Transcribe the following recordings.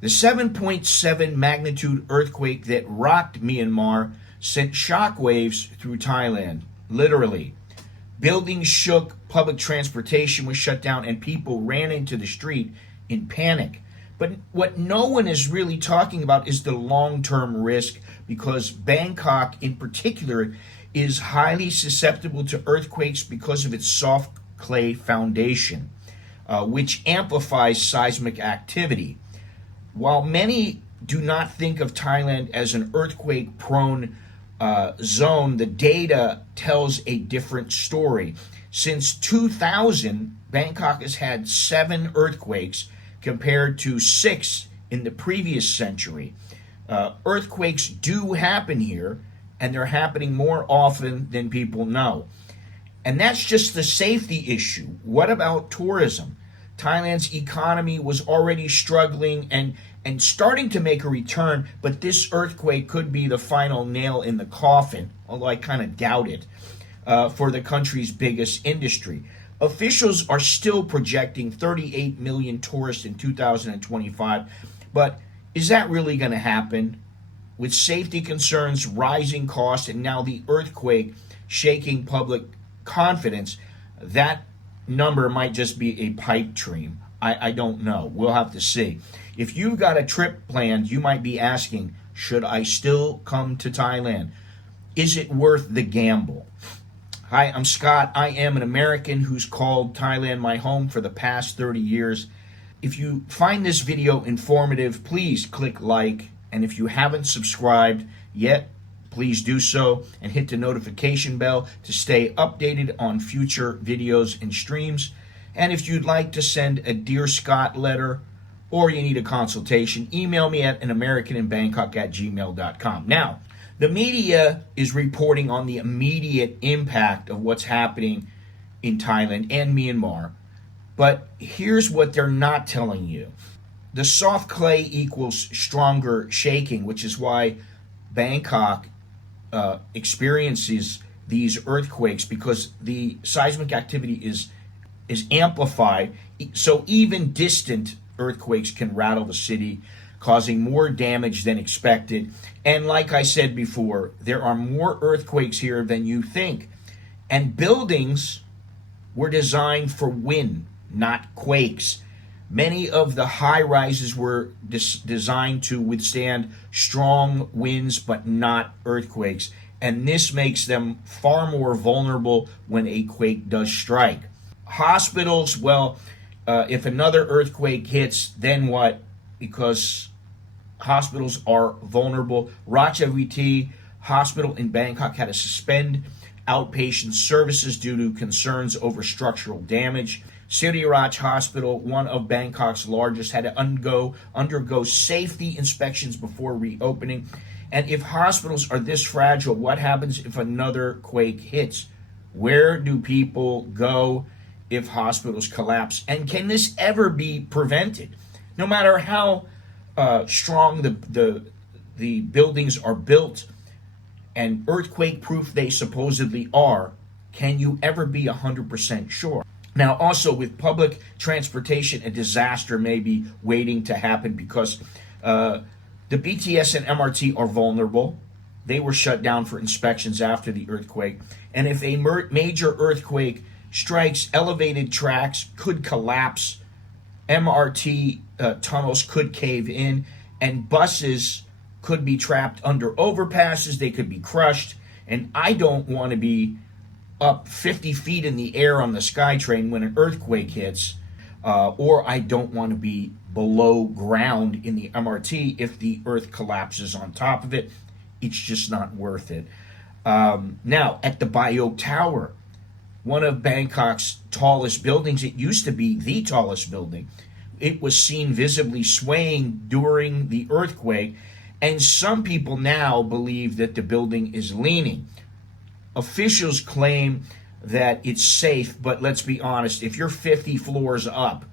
The 7.7 magnitude earthquake that rocked Myanmar sent shockwaves through Thailand, literally. Buildings shook, public transportation was shut down, and people ran into the street in panic. But what no one is really talking about is the long-term risk, because Bangkok in particular is highly susceptible to earthquakes because of its soft clay foundation, which amplifies seismic activity. While many do not think of Thailand as an earthquake-prone zone, the data tells a different story. Since 2000, Bangkok has had 7 earthquakes compared to 6 in the previous century. Earthquakes do happen here, and they're happening more often than people know. And that's just the safety issue. What about tourism? Thailand's economy was already struggling and starting to make a return, but this earthquake could be the final nail in the coffin, although I kind of doubt it, for the country's biggest industry. Officials are still projecting 38 million tourists in 2025, but is that really going to happen? With safety concerns, rising costs, and now the earthquake shaking public confidence, that number might just be a pipe dream. I don't know. We'll have to see. If you've got a trip planned, you might be asking, should I still come to Thailand? Is it worth the gamble? Hi, I'm Scott. I am an American who's called Thailand my home for the past 30 years. If you find this video informative, please click like. And if you haven't subscribed yet, please do so and hit the notification bell to stay updated on future videos and streams. And if you'd like to send a Dear Scott letter or you need a consultation, email me at anamericaninbangkok@gmail.com. Now, the media is reporting on the immediate impact of what's happening in Thailand and Myanmar. But here's what they're not telling you. The soft clay equals stronger shaking, which is why Bangkok experiences these earthquakes, because the seismic activity is amplified. So even distant earthquakes can rattle the city, causing more damage than expected. And like I said before, there are more earthquakes here than you think. And buildings were designed for wind, not quakes. Many of the high rises were designed to withstand strong winds, but not earthquakes. And this makes them far more vulnerable when a quake does strike. Hospitals, well, if another earthquake hits, then what? Because hospitals are vulnerable. Ratchaviti Hospital in Bangkok had to suspend outpatient services due to concerns over structural damage. Sirirach Hospital, one of Bangkok's largest, had to undergo safety inspections before reopening. And if hospitals are this fragile, what happens if another quake hits? Where do people go if hospitals collapse? And can this ever be prevented? No matter how strong the buildings are built and earthquake-proof they supposedly are, can you ever be 100% sure? Now, also with public transportation, a disaster may be waiting to happen because the BTS and MRT are vulnerable. They were shut down for inspections after the earthquake. And if a major earthquake strikes, elevated tracks could collapse, MRT tunnels could cave in, and buses could be trapped under overpasses. They could be crushed. And I don't want to be up 50 feet in the air on the SkyTrain when an earthquake hits, or I don't want to be below ground in the MRT if the earth collapses on top of it. It's just not worth it. Now, at the Bayok Tower, one of Bangkok's tallest buildings, it used to be the tallest building. It was seen visibly swaying during the earthquake, and some people now believe that the building is leaning. Officials claim that it's safe, but let's be honest, if you're 50 floors up,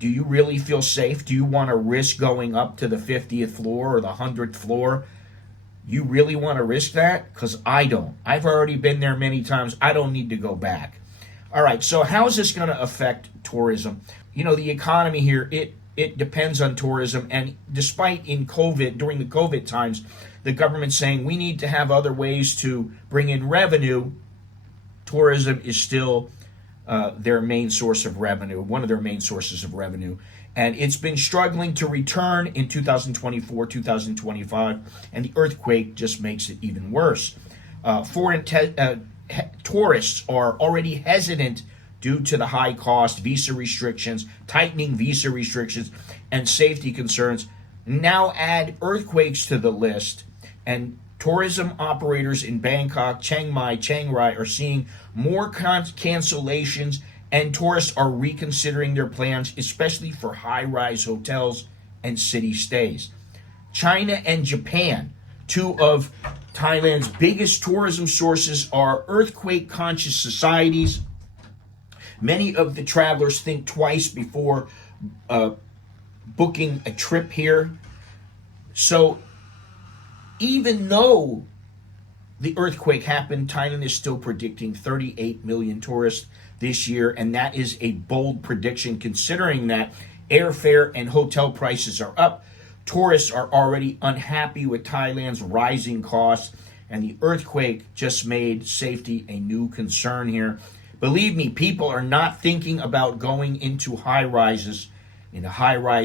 do you really feel safe? Do you want to risk going up to the 50th floor or the 100th floor? You really want to risk that? Because I don't. I've already been there many times. I don't need to go back. All right, so how is this going to affect tourism? You know, the economy here, it depends on tourism. And despite during the COVID times, the government saying we need to have other ways to bring in revenue, tourism is still their main source of revenue, one of their main sources of revenue. And it's been struggling to return in 2024, 2025, and the earthquake just makes it even worse. Foreign tourists are already hesitant due to the high cost, visa restrictions, tightening visa restrictions, and safety concerns. Now add earthquakes to the list, and tourism operators in Bangkok, Chiang Mai, Chiang Rai are seeing more cancellations, and tourists are reconsidering their plans, especially for high-rise hotels and city stays. China and Japan, two of Thailand's biggest tourism sources, are earthquake-conscious societies. Many of the travelers think twice before booking a trip here. So even though the earthquake happened, Thailand is still predicting 38 million tourists this year, and that is a bold prediction considering that airfare and hotel prices are up. Tourists are already unhappy with Thailand's rising costs, and the earthquake just made safety a new concern here. Believe me, people are not thinking about going into high-rise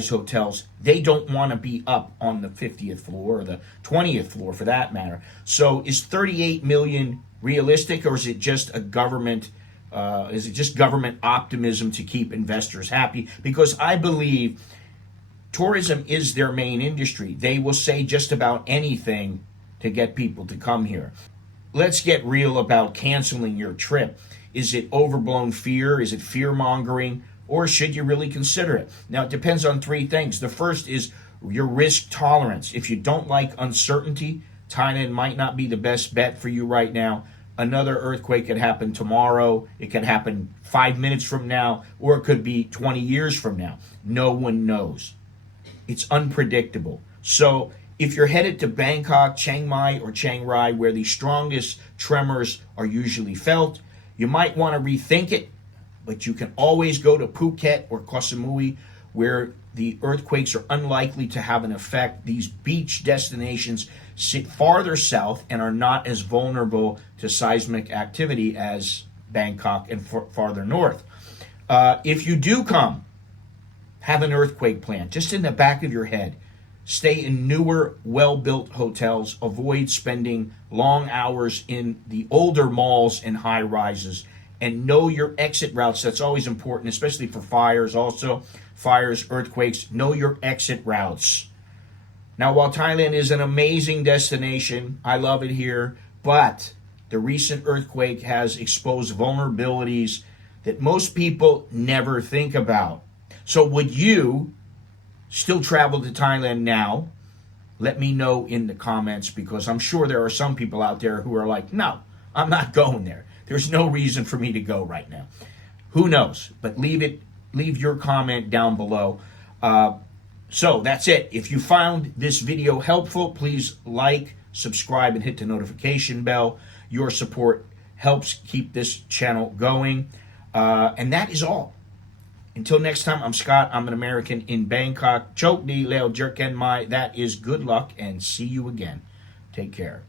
hotels. They don't want to be up on the 50th floor or the 20th floor for that matter. So is 38 million realistic, or is it just government optimism to keep investors happy? Because I believe tourism is their main industry. They will say just about anything to get people to come here. Let's get real about canceling your trip. Is it overblown fear? Is it fear-mongering? Or should you really consider it? Now, it depends on three things. The first is your risk tolerance. If you don't like uncertainty, Thailand might not be the best bet for you right now. Another earthquake could happen tomorrow. It could happen 5 minutes from now, or it could be 20 years from now. No one knows. It's unpredictable. So if you're headed to Bangkok, Chiang Mai, or Chiang Rai, where the strongest tremors are usually felt, you might want to rethink it, but you can always go to Phuket or Koh Samui, where the earthquakes are unlikely to have an effect. These beach destinations sit farther south and are not as vulnerable to seismic activity as Bangkok and farther north. If you do come, have an earthquake plan just in the back of your head. Stay in newer, well-built hotels. Avoid spending long hours in the older malls and high rises. And know your exit routes. That's always important, especially for fires. Also, fires, earthquakes, know your exit routes. Now, while Thailand is an amazing destination, I love it here, but the recent earthquake has exposed vulnerabilities that most people never think about. So would you still travel to Thailand now? Let me know in the comments, because I'm sure there are some people out there who are like, no, I'm not going there. There's no reason for me to go right now. Who knows? But leave your comment down below. So that's it. If you found this video helpful, please like, subscribe, and hit the notification bell. Your support helps keep this channel going. And that is all. Until next time, I'm Scott. I'm an American in Bangkok. Chok di leo jerken mai. That is good luck, and see you again. Take care.